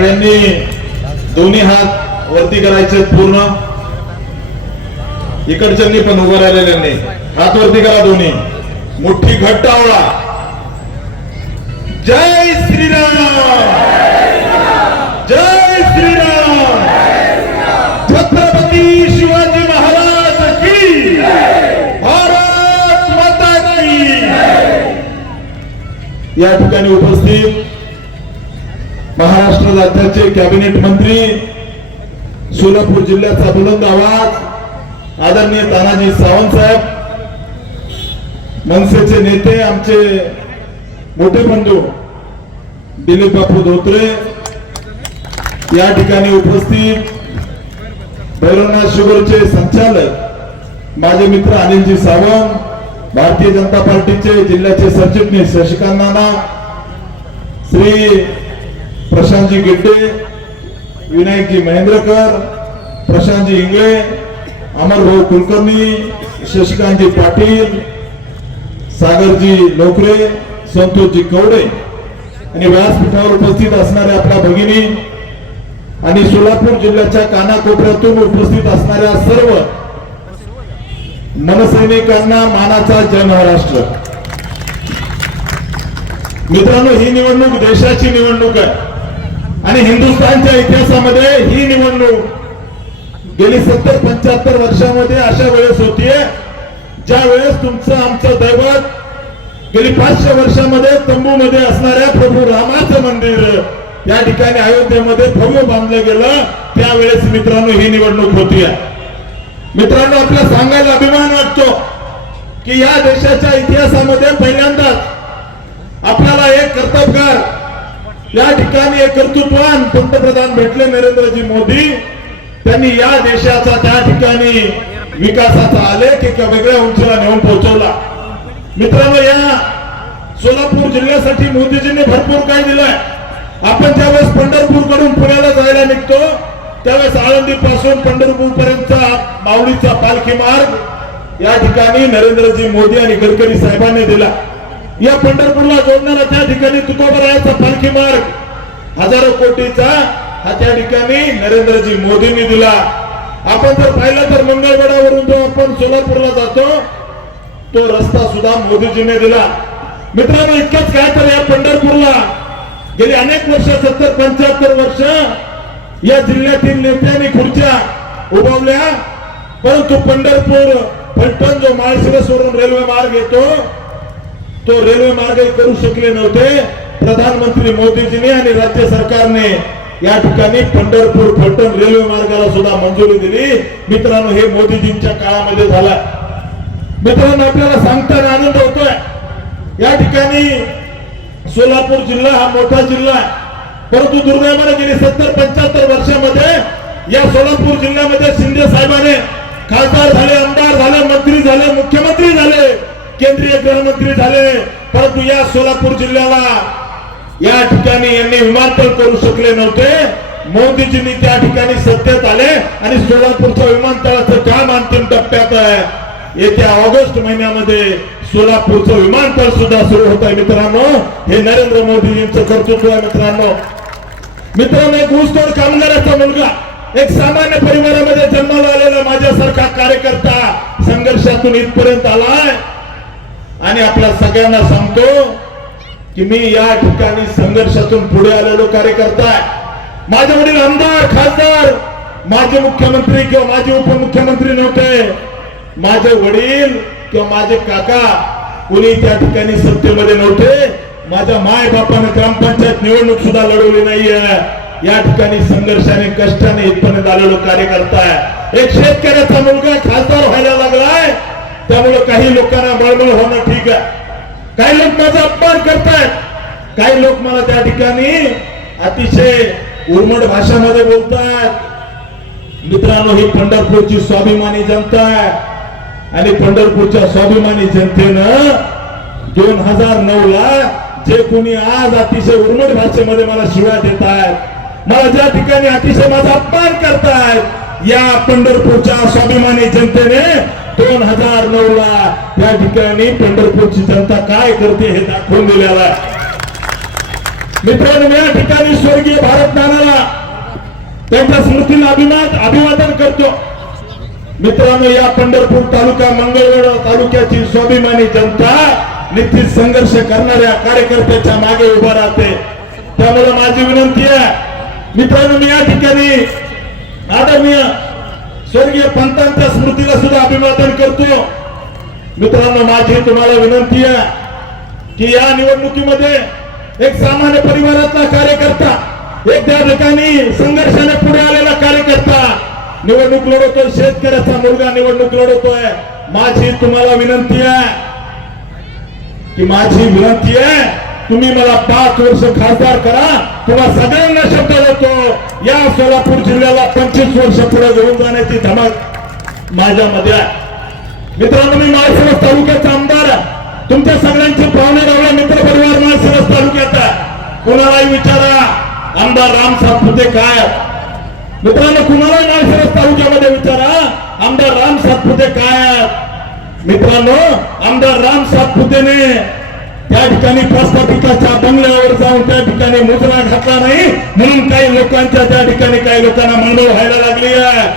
सगळ्यांनी दोन्ही हात वरती करायचे पूर्ण. इकडच्यांनी पण उभं राहिलेल्यांनी. हात वरती करा दोन्ही. मोठी घट्ट आवळा. जय श्रीराम! जय श्रीराम! छत्रपती शिवाजी महाराज की भारत माता की! या ठिकाणी उपस्थित महाराष्ट्र राज्याचे कॅबिनेट मंत्री सोलापूर जिल्ह्याचा बुलंद आवाज आदरणीय तानाजी सावंत साहेब मनसेचे नेते आमचे मोठे बंधू दिलीप बापू धोत्रे या ठिकाणी उपस्थित भैरवनाथ शुगरचे संचालक माझे मित्र अनिलजी सावंत भारतीय जनता पार्टीचे जिल्ह्याचे सरचिटणीस शशिकांत नाना श्री प्रशांतजी गिड्डे विनायकजी महेंद्रकर प्रशांतजी इंगळे अमरभाऊ कुलकर्णी शशिकांतजी पाटील सागरजी नोकरे संतोषजी कवडे. आणि व्यासपीठावर उपस्थित असणाऱ्या आपल्या भगिनी आणि सोलापूर जिल्ह्याच्या कानाकोपऱ्यातून उपस्थित असणाऱ्या सर्व मनसैनिकांना मानाचा जय महाराष्ट्र. मित्रांनो ही निवडणूक देशाची निवडणूक आहे. आणि हिंदुस्थानच्या इतिहासामध्ये ही निवडणूक गेली सत्तर पंच्याहत्तर वर्षामध्ये अशा वेळेस होतीये ज्या वेळेस तुमचं आमचं दैवत गेली पाचशे वर्षामध्ये तंबूमध्ये असणाऱ्या प्रभू रामाचं मंदिर या ठिकाणी अयोध्येमध्ये भव्य बांधलं गेलं. त्यावेळेस मित्रांनो ही निवडणूक होती. मित्रांनो आपल्या सांगायला अभिमान वाटतो की या देशाच्या इतिहासामध्ये पहिल्यांदाच आपल्याला एक कर्तबगार या ठिकाणी एक कर्तृत्वान पंतप्रधान भेटले नरेंद्रजी मोदी. त्यांनी या देशाचा त्या ठिकाणी विकासाचा आलेख एका वेगळ्या उंचीला नेऊन पोहोचवला. मित्रांनो या सोलापूर जिल्ह्यासाठी मोदीजींनी भरपूर काय दिलंय. आपण ज्यावेळेस पंढरपूरकडून पुण्याला जायला निघतो त्यावेळेस आळंदी पासून पंढरपूर पर्यंतचा माऊलीचा पालखी मार्ग या ठिकाणी नरेंद्रजी मोदी आणि गडकरी साहेबांनी दिला. या पंढरपूरला जोडणारा त्या ठिकाणी तुकोबरायाचा पालखी मार्ग. हजारो कोटीचा हा त्या ठिकाणी नरेंद्रजी मोदींनी दिला. आपण जर पाहिलं तर मंगळगडावरून जो आपण सोलापूरला जातो तो रस्ता सुद्धा मोदीजीने दिला. मित्रांनो इतकंच काय तर या पंढरपूरला गेली अनेक वर्ष सत्तर पंच्याहत्तर वर्ष या जिल्ह्यातील नेत्यांनी खुर्च्या उभावल्या परंतु पंढरपूर फलटण जो माळशिरसवरून रेल्वे मार्ग येतो तो रेल्वे मार्गही करू शकले नव्हते. प्रधानमंत्री मोदीजीने आणि राज्य सरकारने या ठिकाणी पंढरपूर फलटण रेल्वे मार्गाला सुद्धा मंजुरी दिली. मित्रांनो हे मोदीजींच्या काळामध्ये झाला. मित्रांनो आपल्याला सांगताना आनंद होतोय. या ठिकाणी सोलापूर जिल्हा हा मोठा जिल्हा आहे. परंतु दुर्दैवाने गेली सत्तर पंच्याहत्तर वर्षामध्ये या सोलापूर जिल्ह्यामध्ये शिंदे साहेबाने खासदार झाले आमदार झाले मंत्री झाले मुख्यमंत्री झाले. केंद्रीय गृहमंत्री झाले परंतु या सोलापूर जिल्ह्याला या ठिकाणी यांनी विमानतळ करू शकले नव्हते. मोदीजींनी त्या ठिकाणी सत्तेत आले आणि सोलापूरच्या विमानतळाचं काम अंतिम टप्प्यात आहे. येत्या ऑगस्ट महिन्यामध्ये सोलापूरचं विमानतळ सुद्धा सुरू होत आहे मित्रांनो. हे नरेंद्र मोदीजींचं कर्तृत्व आहे मित्रांनो. मित्रांनो एक ऊसतोड कामगाराचा मुलगा एक सामान्य परिवारामध्ये जन्माला आलेला माझ्यासारखा कार्यकर्ता संघर्षातून इथपर्यंत आलाय. आणि आपल्या सगळ्यांना सांगतो की मी या ठिकाणी संघर्षातून पुढे आलेलो कार्यकर्ता आहे. माझे वडील आमदार खासदार माझे मुख्यमंत्री किंवा माझे उपमुख्यमंत्री नव्हते. माझे वडील किंवा माझे काका कोणी त्या ठिकाणी सत्तेमध्ये नव्हते. माझ्या माय बापाने ग्रामपंचायत निवडणूक सुद्धा लढवली नाहीये. या ठिकाणी संघर्षाने कष्टाने इथपर्यंत आलेलो कार्यकर्ता आहे. एक शेतकऱ्याचा मुलगा खासदार व्हायला लागलाय. त्यामुळे काही लोकांना बळबळ होणं ठीक आहे. काही लोक माझा अपमान करतायत. काही लोक मला त्या ठिकाणी अतिशय उर्मट भाषामध्ये बोलतात मित्रांनो ही पंढरपूरची स्वाभिमानी जनता आहे. आणि पंढरपूरच्या स्वाभिमानी जनतेनं दोन हजार नऊ ला जे कोणी आज अतिशय उर्मट भाषेमध्ये मला शिव्या देत आहेत मला ज्या ठिकाणी अतिशय माझा अपमान करतायत या पंढरपूरच्या स्वाभिमानी जनतेने दोन हजार नऊ ला त्या ठिकाणी पंढरपूरची जनता काय करते हे दाखवून दिलेलं आहे. मित्रांनो या ठिकाणी स्वर्गीय भारत नानाला त्यांच्या स्मृतीला अभिमान अभिवादन करतो. मित्रांनो या पंढरपूर तालुका मंगळवेढा तालुक्याची स्वाभिमानी जनता निश्चित संघर्ष करणाऱ्या कार्यकर्त्याच्या मागे उभा राहते. त्यामुळे माझी विनंती आहे मित्रांनो मी या ठिकाणी आदरणीय स्वर्गीय पंतांच्या स्मृतीला सुद्धा अभिवादन करतो. मित्रांनो माझी तुम्हाला विनंती आहे की या निवडणुकीमध्ये एक सामान्य परिवारातला कार्यकर्ता एक त्या ठिकाणी संघर्षाने पुढे आलेला कार्यकर्ता निवडणूक लढवतोय शेतकऱ्याचा मुलगा निवडणूक लढवतोय. माझी तुम्हाला विनंती आहे की माझी विनंती आहे तुम्ही मला पाच वर्ष खासदार करा तुम्हा सगळ्यांना शब्द देतो. या सोलापूर जिल्ह्याला पंचवीस वर्ष पुढे घेऊन जाण्याची धमक माझ्यामध्ये आहे. मित्रांनो मी माळशिरस तालुक्याचा आमदार तुमच्या सगळ्यांचे पाहुणे गावला मित्र परिवार माळशिरस तालुक्याचा आहे. विचारा आमदार राम सातपुते काय मित्रांनो कुणालाही माळशिरस तालुक्यामध्ये विचारा आमदार राम सातपुते काय मित्रांनो आमदार राम सातपुतेने त्या ठिकाणी प्रस्थापिकाच्या बंगल्यावर जाऊन त्या ठिकाणी मुजरा घातला नाही. म्हणून काही लोकांच्या त्या ठिकाणी काही लोकांना मंडळ व्हायला लागली आहे.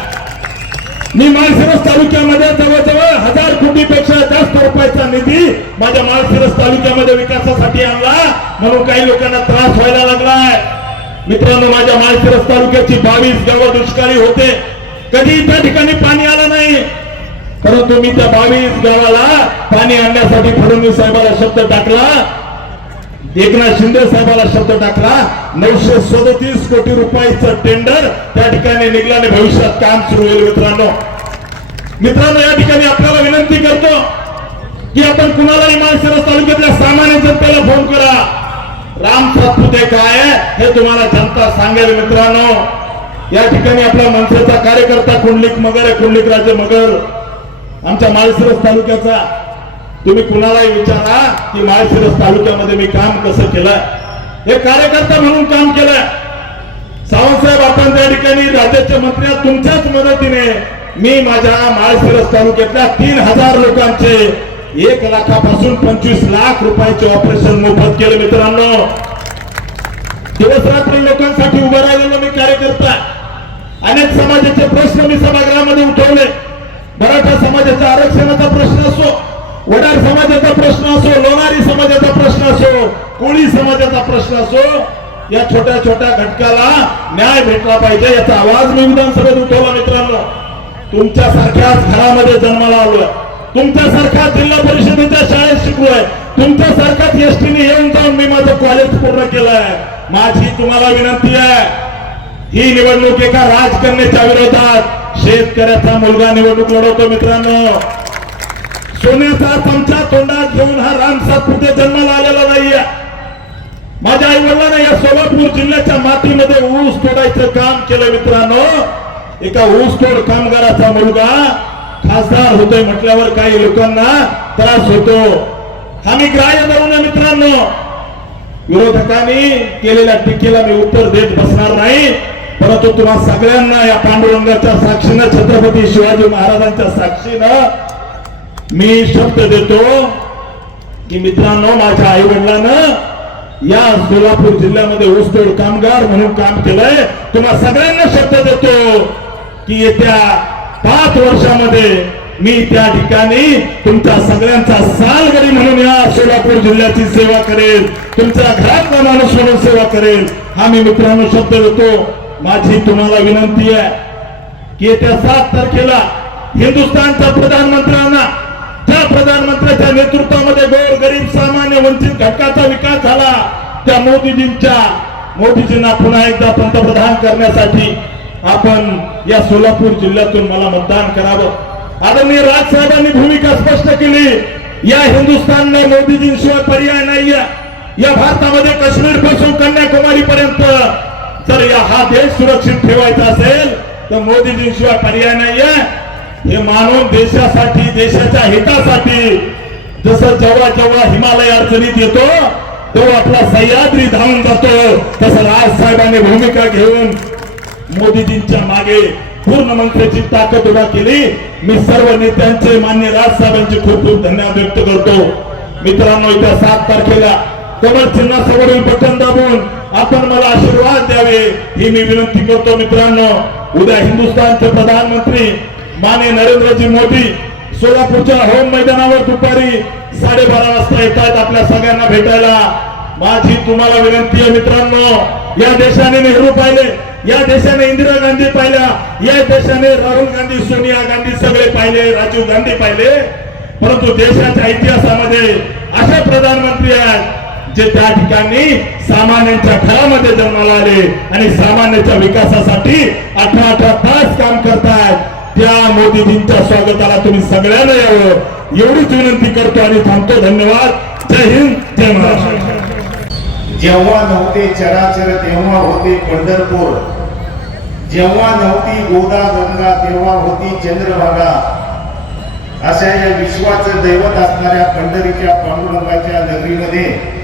मी माळशिरस तालुक्यामध्ये जवळजवळ हजार कोटीपेक्षा जास्त रुपयाचा निधी माझ्या माळशिरस तालुक्यामध्ये विकासासाठी आणला. म्हणून काही लोकांना त्रास व्हायला लागलाय मित्रांनो माझ्या माळशिरस तालुक्याची बावीस गावं दुष्काळी होते. कधी त्या ठिकाणी पाणी आलं नाही. परंतु मी त्या बावीस गावाला पाणी आणण्यासाठी फडणवीस साहेबाला शब्द टाकला. एकनाथ शिंदे साहेबाला शब्द टाकला. नऊशे सदतीस कोटी रुपयाचं टेंडर त्या ठिकाणी निघल्याने भविष्यात काम सुरू होईल मित्रांनो. मित्रांनो या ठिकाणी आपल्याला विनंती करतो की आपण कुणालाही माळशिरस तालुक्यातल्या सामान्य जनतेला फोन करा. राम सातपुते काय हे तुम्हाला जनता सांगेल मित्रांनो. या ठिकाणी आपला मनसेचा कार्यकर्ता कुंडलिक मगर आहे कुंडलिक राजे मगर. आमच्या माळशिरस तालुक्याचा. तुम्ही कुणालाही विचारा की माळशिरस तालुक्यामध्ये मी काम कसं केलं? एक कार्यकर्ता म्हणून काम केलं. सावंतसाहेब आपण त्या ठिकाणी राज्याचे मंत्री तुमच्याच मदतीने मी माझ्या माळशिरस तालुक्यातल्या तीन हजार लोकांचे एक लाखापासून पंचवीस लाख रुपयाचे ऑपरेशन मोफत केले मित्रांनो. दिवस रात्री लोकांसाठी उभं राहिलेलो मी कार्यकर्ता. अनेक समाजाचे प्रश्न मी सभागृहामध्ये उठवले. मराठा समाजाचा आरक्षणाचा प्रश्न असो वडार समाजाचा प्रश्न असो लोणारी समाजाचा प्रश्न असो कोळी समाजाचा प्रश्न असो या छोट्या छोट्या घटकाला न्याय भेटला पाहिजे याचा आवाज मी विधानसभेत उठवला मित्रांनो. तुमच्यासारख्याच घरामध्ये जन्माला आलोय. तुमच्यासारख्या जिल्हा परिषदेच्या शाळेत शिकलोय. तुमच्यासारख्याच एसटीने येऊन जाऊन मी माझं कॉलेज पूर्ण केलंय. माझी तुम्हाला विनंती आहे. ही निवडणूक एका राजकन्याच्या विरोधात शेतकऱ्याचा मुलगा निवडणूक लढवतो मित्रांनो. सोन्याचा चमचा तोंडात घेऊन हा राम सातपुते जन्माला आलेला नाहीये. माझ्या आई वडिलांना या सोलापूर जिल्ह्याच्या मातीमध्ये ऊस तोडायचं काम केलं मित्रांनो. एका ऊस तोड कामगाराचा मुलगा खासदार होतोय म्हटल्यावर काही लोकांना त्रास होतो. आम्ही ग्राह्य धरून आहे मित्रांनो. विरोधकांनी केलेल्या टीकेला मी उत्तर देत बसणार नाही. परंतु तुम्हा सगळ्यांना या पांडुरंगाच्या साक्षीनं छत्रपती शिवाजी महाराजांच्या साक्षीनं मी शब्द देतो की मित्रांनो माझ्या आई वडिलांना या सोलापूर जिल्ह्यामध्ये ऊसतोड कामगार म्हणून काम केलंय. तुम्हा सगळ्यांना शब्द देतो की येत्या पाच वर्षामध्ये मी त्या ठिकाणी तुमच्या सगळ्यांचा सालगडी म्हणून या सोलापूर जिल्ह्याची सेवा करेल. तुमच्या घरातला माणूस म्हणून सेवा करेल. हा मी मित्रांनो शब्द देतो. माझी तुम्हाला विनंती आहे की येत्या सात तारखेला हिंदुस्थानच्या प्रधानमंत्र्यांना ज्या प्रधानमंत्र्याच्या नेतृत्वामध्ये गोर गरीब सामान्य वंचित घटकाचा विकास झाला त्या मोदीजींच्या मोदीजींना पुन्हा एकदा पंतप्रधान करण्यासाठी आपण या सोलापूर जिल्ह्यातून मला मतदान करावं. आदरणीय राजसाहेबांनी भूमिका स्पष्ट केली. या हिंदुस्थानने मोदीजींशिवाय पर्याय नाहीये. या भारतामध्ये काश्मीरपासून कन्याकुमारी पर्यंत तर या हा देश सुरक्षित ठेवायचा असेल तर मोदीजींशिवाय पर्याय नाहीये. हे मानून देशासाठी देशाच्या हितासाठी जसं जेव्हा जेव्हा हिमालय अडचणीत येतो तेव्हा आपला सह्याद्री धावून जातो. तसं राज साहेबांनी भूमिका घेऊन मोदीजींच्या मागे पूर्ण मंत्र्याची ताकद उभा केली. मी सर्व नेत्यांचे मान्य राज साहेबांचे खूप खूप धन्यवाद व्यक्त करतो. मित्रांनो येत्या सात तारखेला कमल चिन्हासमोरील बटन दाबून आपण मला आशीर्वाद द्यावे ही मी विनंती करतो मित्रांनो. उद्या हिंदुस्थानचे प्रधानमंत्री माने नरेंद्रजी मोदी सोलापूरच्या होम मैदानावर दुपारी साडेबारा वाजता येत आहेत आपल्या सगळ्यांना भेटायला. माझी तुम्हाला विनंती आहे मित्रांनो या देशाने नेहरू पाहिले या देशाने इंदिरा गांधी पाहिल्या या देशाने राहुल गांधी सोनिया गांधी सगळे पाहिले राजीव गांधी पाहिले. परंतु देशाच्या इतिहासामध्ये असे प्रधानमंत्री आहेत जे त्या ठिकाणी सामान्यांच्या घरामध्ये जन्माला आले आणि सामान्यांच्या विकासासाठी अठरा अठरा तास काम करतायत. त्या मोदीजींच्या स्वागताला तुम्ही सगळ्यांना यावं. एवढीच विनंती करतो आणि थांबतो. धन्यवाद. जय हिंद जय महाराष्ट्र. जेव्हा नव्हते चराचर तेव्हा होते पंढरपूर. जेव्हा नव्हती गोदा गंगा तेव्हा होती चंद्रभागा. अशा या विश्वाचं दैवत असणाऱ्या पंढरीच्या पांडुरंगाच्या नगरीमध्ये